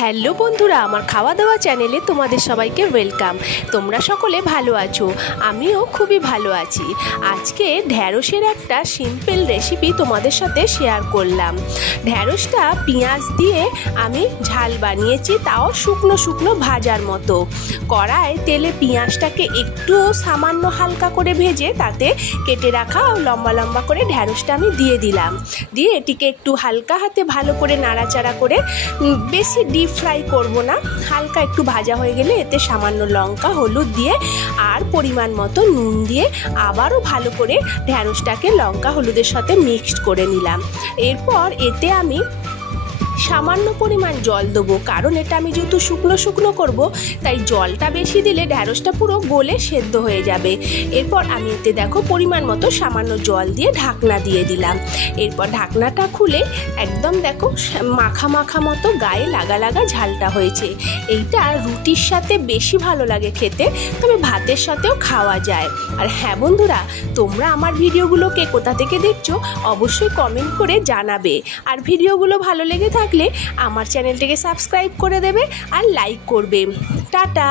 Hello বন্ধুরা, আমার খাওয়া দাওয়া চ্যানেলে তোমাদের সবাইকে ওয়েলকাম। তোমরা সকলে ভালো আছো, আমিও খুবই ভালো আছি। আজকে ঢ্যাঁড়সের একটা সিম্পল রেসিপি তোমাদের সাথে শেয়ার করলাম। ঢ্যাঁড়সটা পেঁয়াজ দিয়ে আমি ঝাল বানিয়েছি, তাও শুকনো শুকনো ভাজার মতো। কড়ায় তেলে পেঁয়াজটাকে একটু সামান্য হালকা করে ভেজে তাতে কেটে রাখা লম্বা লম্বা করে ঢ্যাঁড়সটা আমি দিয়ে দিলাম। দিয়ে এটিকে একটু হালকা হাতে ভালো করে নাড়াচাড়া করে, বেশি ডিপ ফ্রাই করব না, হালকা একটু ভাজা হয়ে গেলে এতে সামান্য লঙ্কা হলুদ দিয়ে আর পরিমাণ মতো নুন দিয়ে আবারও ভালো করে ঢ্যাঁড়সটাকে লঙ্কা হলুদের সাথে মিক্সড করে নিলাম। এরপর এতে আমি সামান্য পরিমাণ জল দেবো, কারণ এটা আমি যেহেতু শুকনো শুকনো করব, তাই জলটা বেশি দিলে ঢ্যাঁড়সটা পুরো গলে সেদ্ধ হয়ে যাবে। এরপর আমি এতে দেখো পরিমাণ মতো সামান্য জল দিয়ে ঢাকনা দিয়ে দিলাম। এরপর ঢাকনাটা খুলে একদম দেখো মাখা মাখা মতো গায়ে লাগা লাগা ঝালটা হয়েছে। এইটা রুটির সাথে বেশি ভালো লাগে খেতে, তবে ভাতের সাথেও খাওয়া যায়। আর হ্যাঁ বন্ধুরা, তোমরা আমার ভিডিওগুলোকে কোথা থেকে দেখছো অবশ্যই কমেন্ট করে জানাবে। আর ভিডিওগুলো ভালো লেগে থাকলে আমার চ্যানেলটিকে সাবস্ক্রাইব করে দেবে আর লাইক করবে। টাটা।